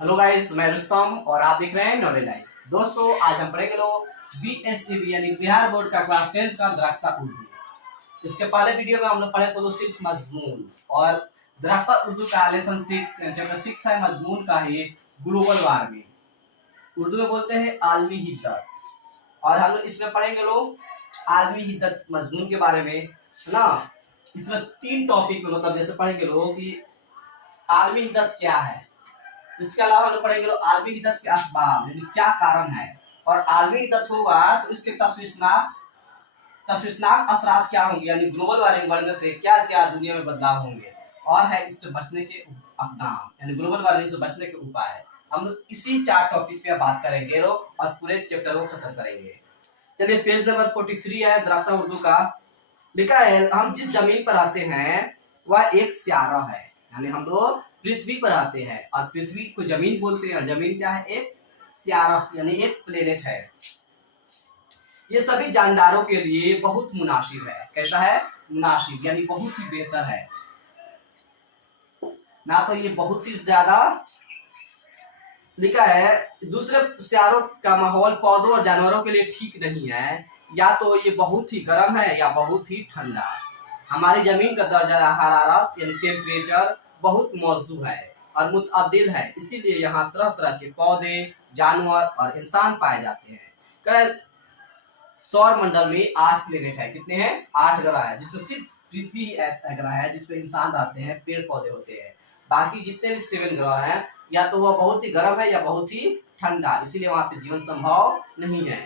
Hello guys, मैं रुस्तम और आप देख रहे हैं नॉलेज लाइव। दोस्तों, आज हम पढ़ेंगे लोग बीएसईबी यानी बिहार बोर्ड का क्लास 10 का द्राक्षा उर्दू। इसके पहले वीडियो में हम लोग पढ़े थे तो सिर्फ मजमून और द्राक्षा उर्दू का लेसन 6 चैप्टर 6 है मजमून का ही ग्लोबल वार्मिंग। उर्दू में बोलते हैं आलमी हिद्दत। और हम लोग इसमें पढ़ेंगे लोग आलमी हिद्दत मजमून के बारे में, है ना। इसमें 3 टॉपिक में मतलब जैसे पढ़ेंगे लोग कि आलमी हिद्दत क्या है। इसके अलावा हम पढ़ेंगे तो आलमी हिद्दत के असबाब यानी क्या कारण है, और आलमी हिद्दत होगा तो इसके तशवीशनाक असरात क्या होंगे, यानी ग्लोबल वार्मिंग बढ़ने से क्या क्या दुनिया में बदलाव होंगे, और है इससे बचने के अकदाम यानी ग्लोबल वार्मिंग से बचने के उपाय। हम लोग इसी 4 टॉपिक पे बात करेंगे और पूरे चैप्टर को खत्म करेंगे। चलिए, पेज नंबर 43 है द्राक्षा उर्दू का। लिखा है, हम जिस जमीन पर आते हैं वह एक स्यारा है, यानी हम लोग पृथ्वी पर आते हैं और पृथ्वी को जमीन बोलते हैं, और जमीन क्या है? एक स्यारा यानी एक प्लेनेट है। ये सभी जानदारों के लिए बहुत मुनासिब है। कैसा है? मुनासिब यानी बहुत ही बेहतर है ना। तो ये बहुत ही ज्यादा लिखा है, दूसरे स्यारों का माहौल पौधों और जानवरों के लिए ठीक नहीं है। या तो ये बहुत ही गर्म है या बहुत ही ठंडा। हमारी जमीन का दर्जा हरारत यानी टेम्परेचर बहुत मौजू है और मुतअद्दिल है, इसीलिए यहाँ तरह तरह के पौधे, जानवर और इंसान पाए जाते हैं। सौर मंडल में 8 प्लेनेट है। कितने हैं? 8 ग्रह है, जिसमें सिर्फ पृथ्वी ऐसा ग्रह है जिसमें इंसान रहते हैं, पेड़ पौधे होते हैं। बाकी जितने भी 7 ग्रह हैं, या तो वह बहुत ही गर्म है या बहुत ही ठंडा, इसीलिए वहां पे जीवन संभव नहीं है।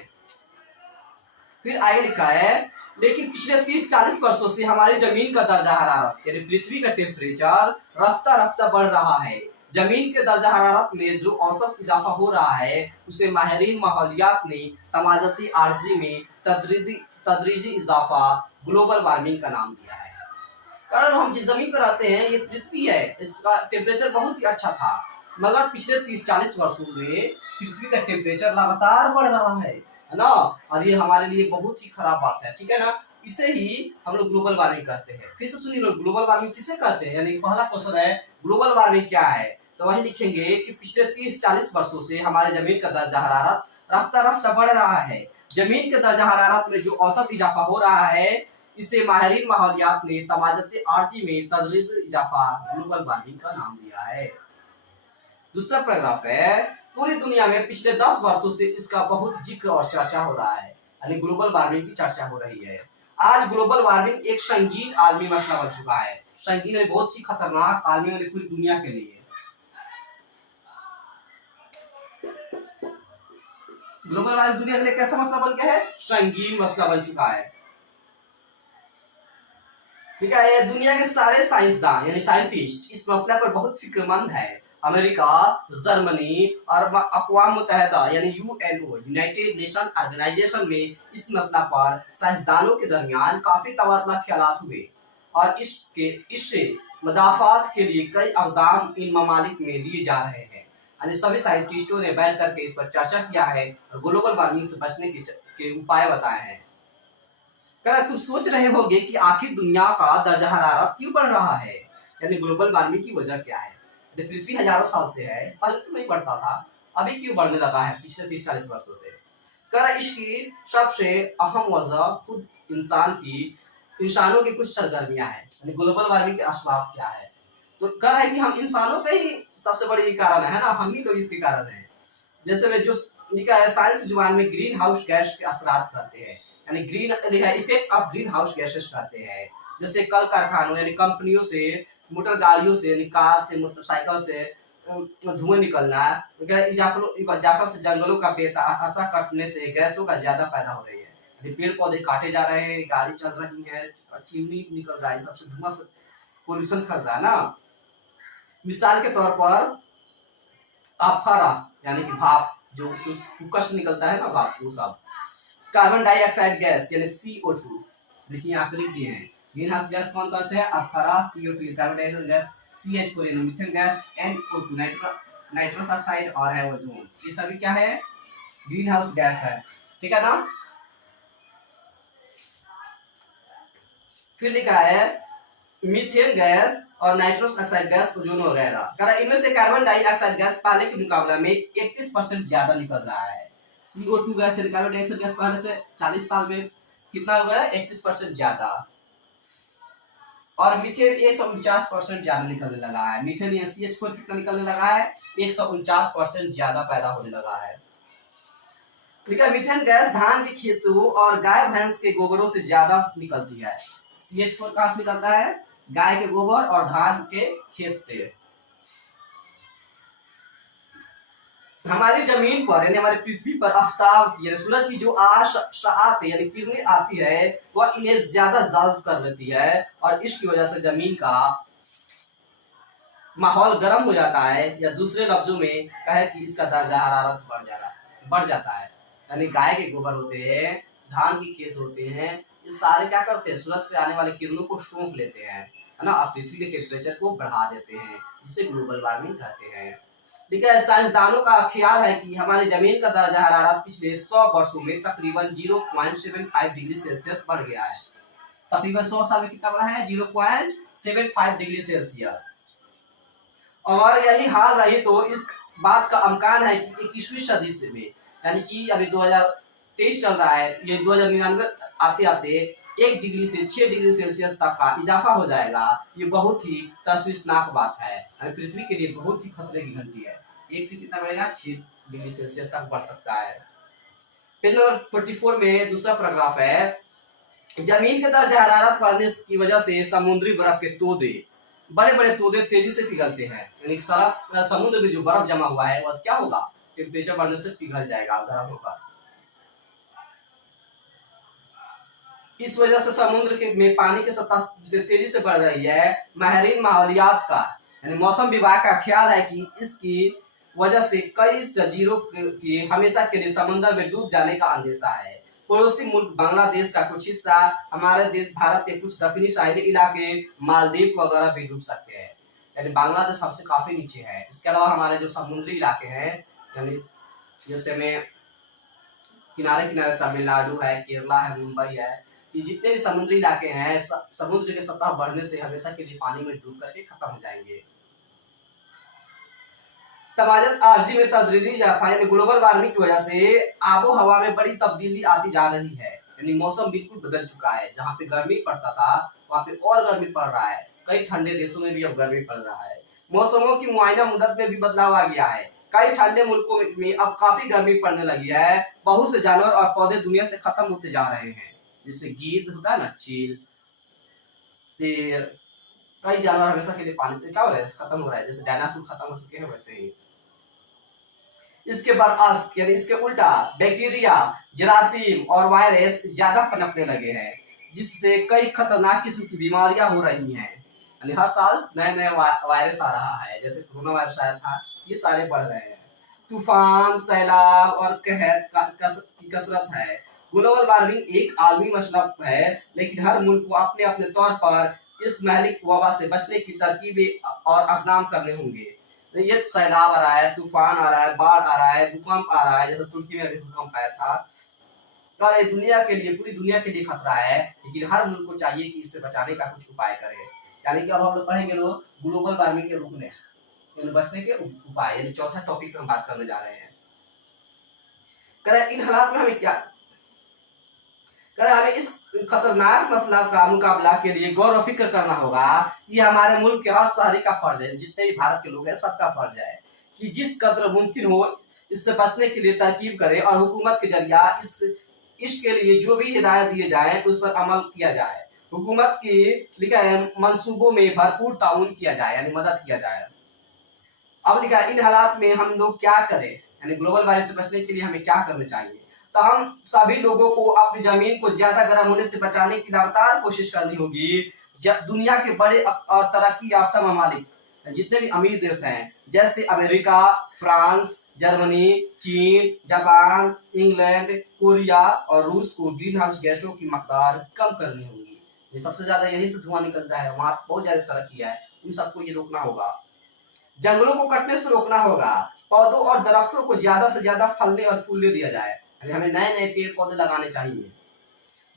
फिर आगे लिखा है, लेकिन पिछले 30-40 वर्षों से हमारी जमीन का दर्जा हरारत यानी पृथ्वी का टेम्परेचर रफ्ता रफ्ता बढ़ रहा है। जमीन के दर्जा हरारत में जो औसत इजाफा हो रहा है उसे माहिरीन माहौलियात ने तमाज़ती आर्जी में तदरीजी इजाफा ग्लोबल वार्मिंग का नाम दिया है। कारण हम जिस जमीन पर रहते हैं ये पृथ्वी है, इसका टेम्परेचर बहुत ही अच्छा था, मगर पिछले 30-40 वर्षों में पृथ्वी का टेम्परेचर लगातार बढ़ रहा है ना। और ये हमारे लिए बहुत ही खराब बात है, ठीक है ना। इसे ही हम लोग ग्लोबल वार्मिंग कहते हैं। फिर से सुनिए लोग, ग्लोबल वार्मिंग किसे कहते हैं, यानी पहला क्वेश्चन है ग्लोबल वार्मिंग क्या है, तो वही लिखेंगे कि पिछले 30-40 वर्षों से हमारे जमीन का दर्जा हरारत रफ्ता रफ्ता बढ़ रहा है। जमीन के दर्जा हरारत में जो औसत इजाफा हो रहा है इसे माहिरीन माहौलियात ने तमाज़त आर्जी में तदरीजी इजाफा ग्लोबल वार्मिंग का नाम दिया है। दूसरा पैराग्राफ है, पूरी दुनिया में पिछले 10 वर्षों से इसका बहुत जिक्र और चर्चा हो रहा है, यानी ग्लोबल वार्मिंग की चर्चा हो रही है। आज ग्लोबल वार्मिंग एक संगीन आलमी मसला बन चुका है। संगीन है, बहुत ही खतरनाक आलमी वाली पूरी दुनिया के लिए। ग्लोबल वार्मिंग दुनिया के लिए कैसा मसला बन गया है? संगीन मसला बन चुका है। ठीक है, दुनिया के सारे साइंसदान यानी साइंटिस्ट इस मसले पर बहुत फिक्रमंद है। अमेरिका, जर्मनी और अक़वाम मुत्तहिदा यानी यूएनओ यूनाइटेड नेशन ऑर्गेनाइजेशन में इस मसला पर साइंसदानों के दरमियान काफी तबादला ख्यालात हुए, और इससे मदाफात के लिए कई अक़दाम इन ममालिक में लिए जा रहे हैं। यानी सभी साइंटिस्टों ने बैठ करके इस पर चर्चा किया है और ग्लोबल वार्मिंग से बचने के उपाय बताए हैं। तुम सोच रहे होगे कि आखिर दुनिया का दर्जा हरारत क्यों बढ़ रहा है, यानी ग्लोबल वार्मिंग की वजह क्या है। पृथ्वी हजारों साल से है, पहले तो नहीं बढ़ता था, अभी क्यों बढ़ने लगा है पिछले 30-40 वर्षों से। इसकी सबसे अहम वजह खुद इंसानों की कुछ सरगर्मियां हैं, यानी ग्लोबल वार्मिंग के असबाब क्या है। तो कह रहा है कि हम इंसानों का ही सबसे बड़ी कारण है ना, हम ही लोग इसके कारण है। जैसे में जो लिखा है, साइंस जुबान में ग्रीन हाउस गैस के असरात कहते हैं, यानी green effect of green house gases कहते हैं। जैसे कल कारखानों यानी कंपनियों से, मोटर गाड़ियों से यानी कार से, मोटरसाइकिल से धुएं निकलना, इजाफा से जंगलों का बेतहाशा कटने से गैसों का ज्यादा पैदा हो रही है। यानी पेड़ पौधे काटे जा रहे हैं, गाड़ी चल रही है, चिमनी निकल रहा है, सबसे धुआं से पोल्यूशन कर रहा है ना। मिसाल के तौर पर अफारा यानी कि भाप, जो कुकर से निकलता है ना भाप, वो सब। कार्बन डाइऑक्साइड गैस यानी CO2, देखिए यहाँ पे लिख दिए हैं। ग्रीन हाउस गैस कौन सा है? अफारा, CO2 carbon dioxide gas, CH4 यानी methane gas, NO2 nitrous oxide और है ओजोन। ये सभी क्या है? ग्रीन हाउस गैस है, ठीक है ना। फिर लिखा है मीथेन गैस और नाइट्रस ऑक्साइड गैस, ओजोन वगैरह, कह इनमें से कार्बन डाइऑक्साइड गैस पहले के मुकाबले में 31% ज्यादा निकल रहा है। CO2 गैस यानी कार्बन डाइऑक्साइड गैस पहले से 40 साल में कितना हो गया, 31% ज्यादा। और मीथेन 149% ज्यादा निकलने लगा है। मीथेन CH4 कितना निकलने लगा है, 149% ज्यादा पैदा होने लगा है। ठीक है, मीथेन गैस धान के खेतों और गाय भैंस के गोबरों से ज्यादा निकलती है। CH4 कहां से निकलता है, गाय के गोबर और धान के खेत से। हमारी जमीन पर यानी हमारी पृथ्वी पर आफ्ताब की यानी सूरज की जो आती यानी किरणें आती है वह इन्हें ज्यादा जज्ब कर लेती है और इसकी वजह से जमीन का माहौल गर्म हो जाता है, या दूसरे लफ्जों में कहे कि इसका दर्जा हरारत बढ़ जाता है। यानी गाय के गोबर होते हैं, धान के खेत होते हैं, ये सारे क्या करते हैं, सूरज से आने वाली किरणों को सोख लेते हैं, है ना, और पृथ्वी के टेम्परेचर को बढ़ा देते हैं, जिसे ग्लोबल वार्मिंग कहते हैं। ठीक है, साइंसदानों का ख्याल है कि हमारी जमीन का दर्जा हरारत पिछले 100 वर्षों में तकरीबन 0.75 डिग्री सेल्सियस बढ़ गया है। तकरीबन 100 साल में कितना बढ़ा है, 0.75 डिग्री सेल्सियस। और यही हाल रही तो इस बात का अमकान है कि 21वीं सदी से में, यानी कि अभी 2023 चल रहा है, ये 2099 आते आते 1 डिग्री से 6 डिग्री सेल्सियस तक का इजाफा हो जाएगा। ये बहुत ही तशवीशनाक बात है, पृथ्वी के लिए बहुत ही खतरे की घंटी है। 1 से कितना बढ़ेगा, 6 डिग्री सेल्सियस तक बढ़ सकता है। पेज नंबर 44 में दूसरा पैराग्राफ है, जमीन के दर्जा हरारत बढ़ने की वजह से समुद्री बर्फ के तोदे, बड़े बड़े तोदे तेजी से पिघलते हैं, यानी समुद्र में जो बर्फ जमा हुआ है वह क्या होगा, टेम्परेचर बढ़ने से पिघल जाएगा, गर्म होगा। इस वजह से समुद्र के में पानी की सतह से तेजी से बढ़ रही है। माहिरीन माहौलियात का यानी मौसम विभाग का ख्याल है कि इसकी वजह से कई जजीरों की हमेशा के लिए समंदर में डूब जाने का अंदेशा है। पड़ोसी मुल्क बांग्लादेश का कुछ हिस्सा, हमारे देश भारत के कुछ दक्षिणी साहिली इलाके, मालदीव वगैरह भी डूब सकते हैं, यानी बांग्लादेश सबसे काफी नीचे है। इसके अलावा हमारे जो समुद्री इलाके हैं, यानी जैसे में किनारे किनारे तमिलनाडु है, केरला है, मुंबई है, ये जितने भी समुद्री इलाके हैं समुद्र के सतह बढ़ने से हमेशा के लिए पानी में डूब करके खत्म हो जाएंगे। तमाजत आरजी में तब्दीली यानी ग्लोबल वार्मिंग की वजह से आबो हवा में बड़ी तब्दीली आती जा रही है, यानी मौसम बिल्कुल बदल चुका है। जहाँ पे गर्मी पड़ता था वहाँ पे और गर्मी पड़ रहा है, कई ठंडे देशों में भी अब गर्मी पड़ रहा है। मौसमों की मुआयना मुद्दत में भी बदलाव आ गया है, कई ठंडे मुल्कों में अब काफी गर्मी पड़ने लगी है। बहुत से जानवर और पौधे दुनिया से खत्म होते जा रहे हैं, जैसे गिद्ध होता है ना, चील, शेर, कई जानवर हमेशा के लिए पानी से क्या हो रहा है, खत्म हो रहा है, जैसे डायनासोर खत्म हो चुके हैं वैसे ही। इसके बरअक्स यानी इसके उल्टा बैक्टीरिया, जरासीम और वायरस ज्यादा पनपने लगे हैं, जिससे कई खतरनाक किस्म की बीमारियां हो रही हैं। यानी हर साल नए नए वायरस आ रहा है, जैसे कोरोना वायरस आया था, ये सारे बढ़ रहे हैं। तूफान, सैलाब और कहत की कसरत है। ग्लोबल वार्मिंग एक आलमी मसला है, लेकिन हर मुल्क को अपने अपने तौर पर इस महलिक वबा से बचने की तरकीबें और अक़दाम करने होंगे। ये सैलाब आ रहा है, तूफान आ रहा है, बाढ़ आ रहा है, भूकंप आ रहा है, जैसे तुर्की में अभी भूकंप आया था, तो ये दुनिया के लिए, पूरी दुनिया के लिए खतरा है, लेकिन हर मुल्क को चाहिए कि इससे बचाने का कुछ उपाय करे। यानी कि अब हम लोग पढ़ेंगे लोग ग्लोबल वार्मिंग के रोकने यानी बचने के उपाय, यानी चौथा टॉपिक पर हम बात करने जा रहे हैं। इन हालात में हमें क्या हमें इस खतरनाक मसला का मुकाबला के लिए गौर और फिक्र करना होगा। ये हमारे मुल्क के हर शहरी का फर्ज है, जितने भी भारत के लोग हैं सबका फर्ज है कि जिस कदर मुमकिन हो इससे बचने के लिए तरकीब करे और हुकूमत के जरिया इसके लिए जो भी हिदायत दिए जाए उस पर अमल किया जाए। हुकूमत की लिखा है मंसूबों में भरपूर ताउन किया जाए, यानी मदद किया जाए। अब लिखा है इन हालात में हम लोग क्या करें, यानी ग्लोबल वार्मिंग से बचने के लिए हमें क्या करना चाहिए। तो हम सभी लोगों को अपनी जमीन को ज्यादा गर्म होने से बचाने की लगातार कोशिश करनी होगी। दुनिया के बड़े और तरक्की याफ्ता ममालिक जितने भी अमीर देश हैं, जैसे अमेरिका, फ्रांस, जर्मनी, चीन, जापान, इंग्लैंड, कोरिया और रूस को ग्रीन हाउस गैसों की मकदार कम करनी होगी। ये सबसे ज्यादा यही से धुआं निकलता है, वहां बहुत ज्यादा तरक्की है, उन सबको ये रोकना होगा। जंगलों को कटने से रोकना होगा, पौधों और दरख्तों को ज्यादा से ज्यादा फलने और फूलने दिया जाए, हमें नए नए पेड़ पौधे लगाने चाहिए।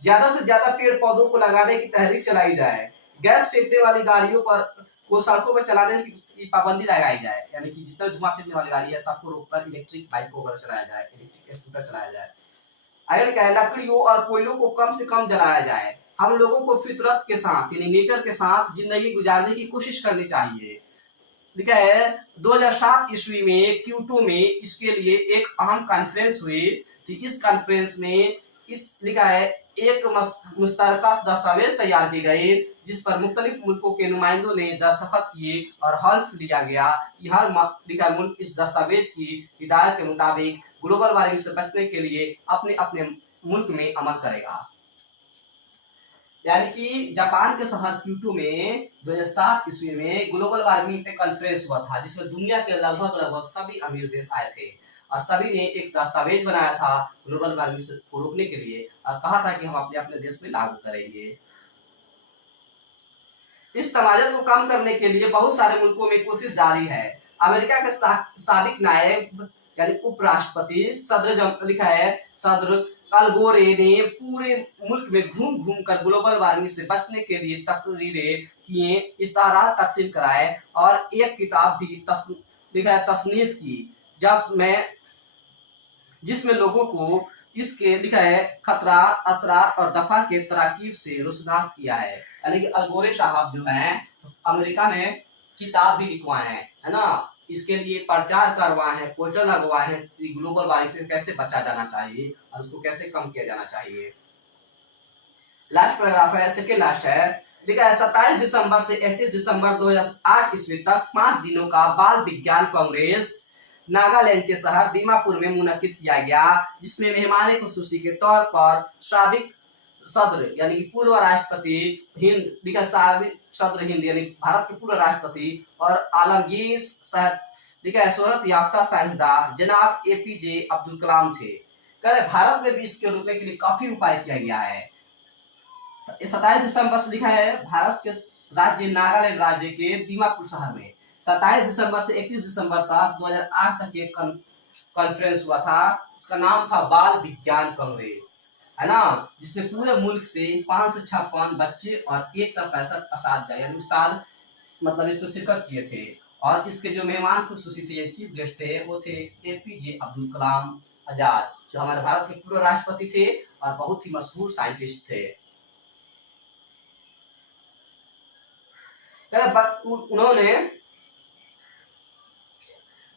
ज्यादा से ज्यादा पेड़ पौधों को लगाने की तहरीक चलाई जाए। गैस फेंकने वाली गाड़ियों पर को सड़कों पर चलाने की पाबंदी लगाई जाए, यानी कि जितना धुआं फेंकने वाली गाड़ी है सबको रोककर इलेक्ट्रिक बाइक को चलाया जाए, इलेक्ट्रिक स्कूटर चलाया जाए। अगर क्या है, लकड़ियों और कोयलों को कम से कम जलाया जाए। हम लोगों को फितरत के साथ यानी नेचर के साथ जिंदगी गुजारने की कोशिश करनी चाहिए। लिखा है 2007 ईस्वी में क्योटो में इसके लिए एक अहम कॉन्फ्रेंस हुई थी। इस कॉन्फ्रेंस में इस लिखा है एक मुश्तरका दस्तावेज तैयार की गई जिस पर मुख्तलिफ मुल्कों के नुमाइंदों ने दस्तखत किए और हल्फ लिया गया कि हर लिखा मुल्क इस दस्तावेज की हिदायत के मुताबिक ग्लोबल वार्मिंग से बचने के लिए अपने अपने मुल्क में अमल करेगा। यानी कि जापान के शहर क्योटो में 2007 ईस्वी में ग्लोबल वार्मिंग पे कॉन्फ्रेंस हुआ था जिसमें दुनिया के लगभग सभी अमीर देश आए थे और सभी ने एक दस्तावेज बनाया था ग्लोबल वार्मिंग को रोकने के लिए और कहा था कि हम अपने अपने देश में लागू करेंगे। इस तमाजत को कम करने के लिए बहुत सारे मुल्कों में कोशिश जारी है। अमेरिका के साबिक नायब यानी उपराष्ट्रपति सदर लिखा है सदर अल गोरे ने पूरे मुल्क में घूम घूम कर ग्लोबल वार्मिंग से बचने के लिए तकरीरें किए, इश्ताहारात तकसीम कराए और एक किताब भी लिखा है तसनीफ की जब मैं जिसमें लोगों को इसके लिखा है खतरात, असरात और दफा के तराकीब से रोशनास किया है। यानी कि अल गोरे साहब जो है अमेरिका में किताब भी लिखवाए हैं, है ना, इसके लिए प्रचार करवाए हैं, पोस्टर लगवाए हैं कि ग्लोबल वार्मिंग से कैसे बचा जाना चाहिए और उसको कैसे कम किया जाना चाहिए। लास्ट पैराग्राफ है, सेकेंड लास्ट है, लिखा है 27 दिसंबर से 31 दिसंबर 2008 ईस्वी तक 5 दिनों का बाल विज्ञान कांग्रेस नागालैंड के शहर दीमापुर में मुनक्किद किया गया जिसमें मेहमान खुसूसी के तौर पर साबिक सदर यानी कि पूर्व राष्ट्रपति हिंद लिखा साबिक सदर हिंद यानी भारत के पूर्व राष्ट्रपति और आलमगीर लिखा शोहरत याफ्ता साइंसदान जनाब एपीजे अब्दुल कलाम थे। भारत में भी इसके रोकने के लिए काफी उपाय किया गया है। 27 दिसंबर से लिखा है भारत के राज्य नागालैंड राज्य के दीमापुर शहर में 27 दिसंबर से 31 दिसंबर तक 2008 तक एक कॉन्फ्रेंस हुआ था। इसका नाम था बाल विज्ञान कांग्रेस, है ना, जिसमें पूरे मुल्क से 556 बच्चे और 165 असातिज़ा यानी उस्ताद मतलब इसमें शिरकत किए थे और इसके जो मेहमान खुसूसी थे चीफ गेस्ट थे वो थे एपीजे अब्दुल कलाम आजाद जो हमारे भारत के पूर्व राष्ट्रपति थे और बहुत ही मशहूर साइंटिस्ट थे। उन्होंने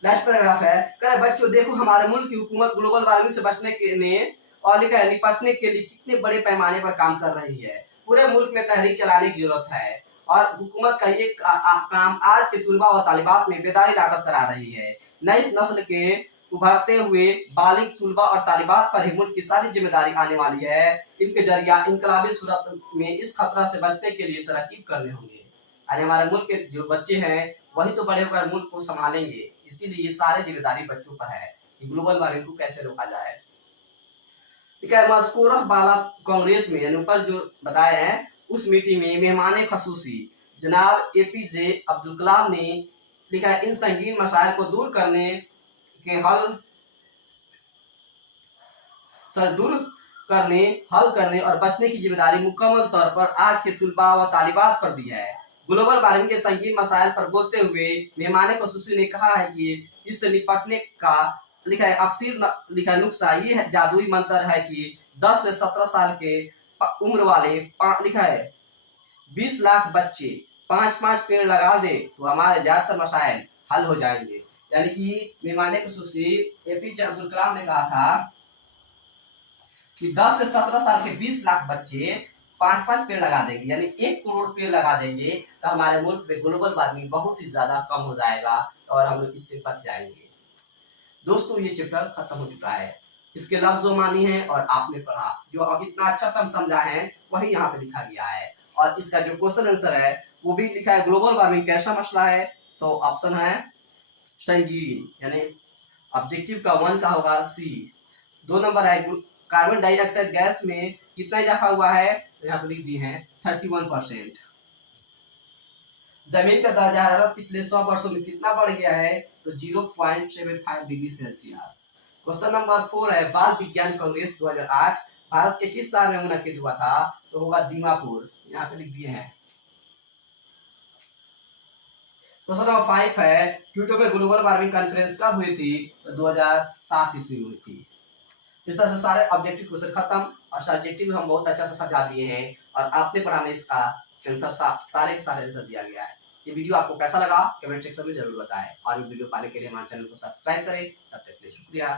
लास्ट पैराग्राफ है, कह बच्चों देखो हमारे मुल्क की हुकूमत ग्लोबल वार्मिंग से बचने के लिए और निपटने के लिए कितने बड़े पैमाने पर काम कर रही है। पूरे मुल्क में तहरीक चलाने की जरूरत है और हुकूमत का ये काम आज के तुलबा और तालिबात में बेदारी लाकर करा रही है। नई नस्ल के उभरते हुए बालिग तुलबा और तालिबात पर ही मुल्क की सारी जिम्मेदारी आने वाली है। इनके जरिया इनकलाबी सूरत में इस खतरा से बचने के लिए तरकीब करने होंगे। आज हमारे मुल्क के जो बच्चे हैं वही तो बड़े होकर मुल्क को संभालेंगे, इसीलिए ये सारी जिम्मेदारी बच्चों पर है कि ग्लोबल वार्मिंग को कैसे रोका जाए। ठीक है, मज़कूरा बाला कांग्रेस में यानी ऊपर जो बताए हैं उस मीटिंग में मेहमान खसूसी जनाब एपीजे अब्दुल कलाम ने लिखा है इन संगीन मसाइल को दूर करने हल करने और बचने की जिम्मेदारी मुकम्मल तौर पर आज के तुलबा व तालिबात पर दी है। ग्लोबल वार्मिंग के संगीन मसाइल पर बोलते हुए मेहमान खुसूसी ने कहा है कि इससे निपटने का लिखा है अक्सर लिखा नुस्खा ये जादुई मंत्र है कि 10 से 17 साल के उम्र वाले लिखा है 20 लाख बच्चे 5-5 पेड़ लगा दे तो हमारे ज्यादातर मसाइल हल हो जाएंगे। यानी कि मेहमान खुसूसी एपीजे अब्दुल कलाम ने कहा था कि 10 से 17 साल के 20 लाख बच्चे 5-5 पेड़ लगा देंगे यानी 1 करोड़ पेड़ लगा देंगे तो हमारे मुल्क में ग्लोबल वार्मिंग बहुत ही ज्यादा कम हो जाएगा और हम लोग इससे बच जाएंगे। दोस्तों ये चैप्टर खत्म हो चुका है, इसके लफ्ज़ मानी है और आपने पढ़ा जो इतना अच्छा से हम समझा है वही यहाँ पे लिखा गया है और इसका जो क्वेश्चन आंसर है वो भी लिखा है ग्लोबल वार्मिंग कैसा मसला है तो ऑप्शन है संगीन यानी ऑब्जेक्टिव का 1 का होगा सी। 2 नंबर है कार्बन डाइऑक्साइड गैस में कितना इजाफा हुआ है तो यहाँ पे लिख दिए हैं 31%। जमीन का दर्जा हरारत पिछले 100 वर्षों में कितना बढ़ गया है तो 0.75 डिग्री सेल्सियस। क्वेश्चन नंबर 4 है बाल विज्ञान कांग्रेस 2008 भारत के किस शहर में मुनक्किद हुआ था तो होगा दीमापुर, यहाँ पे लिख दिए हैं। क्वेश्चन नंबर 5 है क्योटो में ग्लोबल वार्मिंग कॉन्फ्रेंस कब हुई थी? तो 2007 ईस्वी में हुई थी। इस तरह से सारे ऑब्जेक्टिव क्वेश्चन खत्म और सब्जेक्टिव हम बहुत अच्छा से समझा दिए हैं और आपने पढ़ा में इसका आंसर सारे के सारे आंसर दिया गया है। ये वीडियो आपको कैसा लगा कमेंट सेक्शन में जरूर बताएं और वीडियो पाने के लिए हमारे चैनल को सब्सक्राइब करें। तब तक के लिए शुक्रिया।